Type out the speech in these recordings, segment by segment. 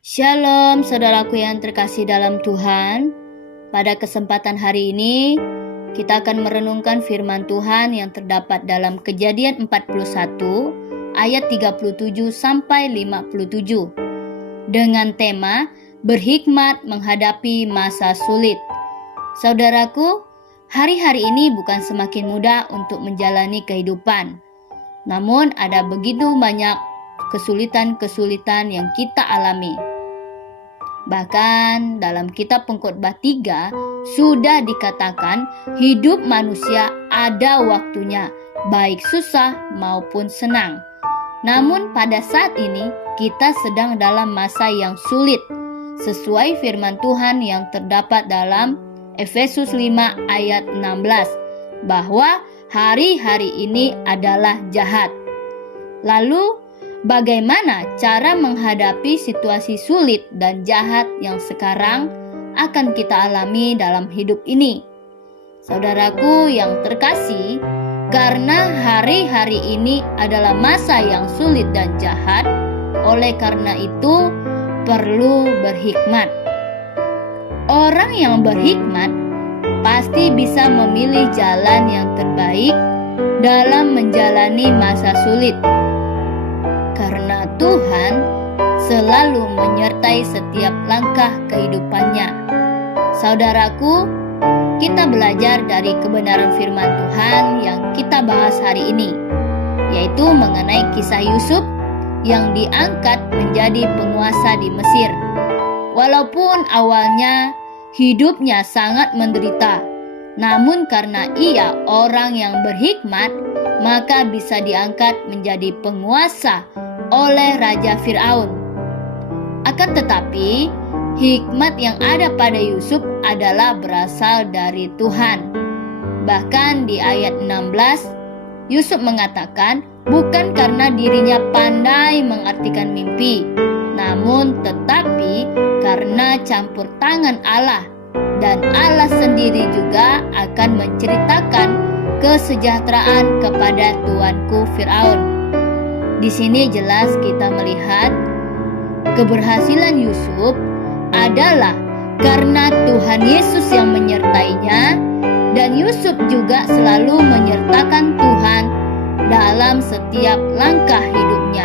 Shalom saudaraku yang terkasih dalam Tuhan. Pada kesempatan hari ini kita akan merenungkan firman Tuhan yang terdapat dalam Kejadian 41 ayat 37 sampai 57 dengan tema berhikmat menghadapi masa sulit. Saudaraku, hari-hari ini bukan semakin mudah untuk menjalani kehidupan. Namun ada begitu banyak kesulitan-kesulitan yang kita alami. Bahkan dalam kitab Pengkhotbah 3 sudah dikatakan hidup manusia ada waktunya, baik susah maupun senang. Namun pada saat ini kita sedang dalam masa yang sulit, sesuai firman Tuhan yang terdapat dalam Efesus 5 ayat 16, bahwa hari-hari ini adalah jahat. Lalu, bagaimana cara menghadapi situasi sulit dan jahat yang sekarang akan kita alami dalam hidup ini? Saudaraku yang terkasih, karena hari-hari ini adalah masa yang sulit dan jahat, oleh karena itu perlu berhikmat. Orang yang berhikmat pasti bisa memilih jalan yang terbaik dalam menjalani masa sulit. Karena Tuhan selalu menyertai setiap langkah kehidupannya. Saudaraku, kita belajar dari kebenaran firman Tuhan yang kita bahas hari ini, yaitu mengenai kisah Yusuf yang diangkat menjadi penguasa di Mesir. Walaupun awalnya hidupnya sangat menderita, namun karena ia orang yang berhikmat, maka bisa diangkat menjadi penguasa oleh Raja Fir'aun. Akan tetapi, hikmat yang ada pada Yusuf adalah berasal dari Tuhan. Bahkan di ayat 16, Yusuf mengatakan bukan karena dirinya pandai mengartikan mimpi, namun tetapi karena campur tangan Allah, dan Allah sendiri juga akan menceritakan kesejahteraan kepada tuanku Fir'aun. Di sini jelas kita melihat keberhasilan Yusuf adalah karena Tuhan Yesus yang menyertainya, dan Yusuf juga selalu menyertakan Tuhan dalam setiap langkah hidupnya.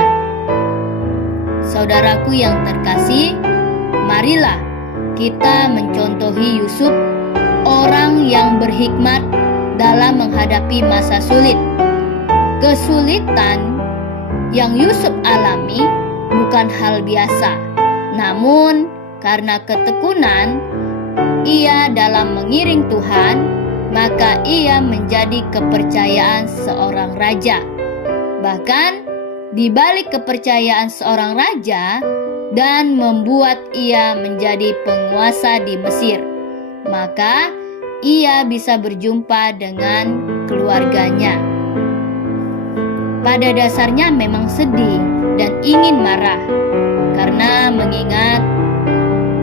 Saudaraku yang terkasih, marilah kita mencontohi Yusuf, orang yang berhikmat dalam menghadapi masa sulit. Kesulitan yang Yusuf alami bukan hal biasa, namun karena ketekunan ia dalam mengiring Tuhan, maka ia menjadi kepercayaan seorang raja. Bahkan di balik kepercayaan seorang raja dan membuat ia menjadi penguasa di Mesir, maka ia bisa berjumpa dengan keluarganya. Pada dasarnya memang sedih dan ingin marah karena mengingat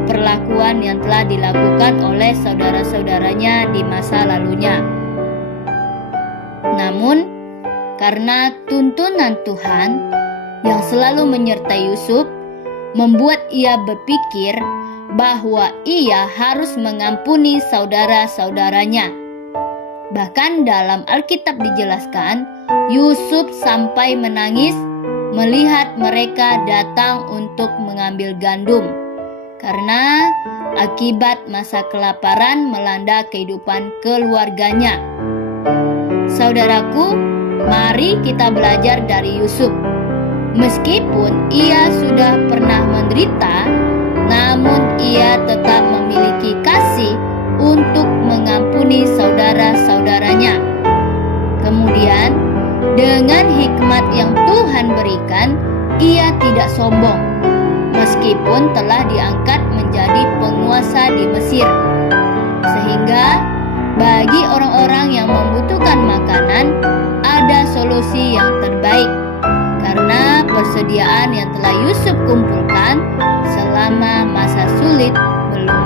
perlakuan yang telah dilakukan oleh saudara-saudaranya di masa lalunya. Namun, karena tuntunan Tuhan yang selalu menyertai Yusuf, membuat ia berpikir bahwa ia harus mengampuni saudara-saudaranya. Bahkan dalam Alkitab dijelaskan, Yusuf sampai menangis melihat mereka datang untuk mengambil gandum, karena akibat masa kelaparan melanda kehidupan keluarganya. Saudaraku, mari kita belajar dari Yusuf. Meskipun ia sudah pernah menderita, namun ia tetap memiliki kasih untuk mengampuni saudara-saudaranya. Kemudian, dengan hikmat yang Tuhan berikan, ia tidak sombong, meskipun telah diangkat menjadi penguasa di Mesir. Sehingga, bagi orang-orang yang membutuhkan makanan, ada solusi yang terbaik, karena persediaan yang telah Yusuf kumpulkan selama masa sulit belum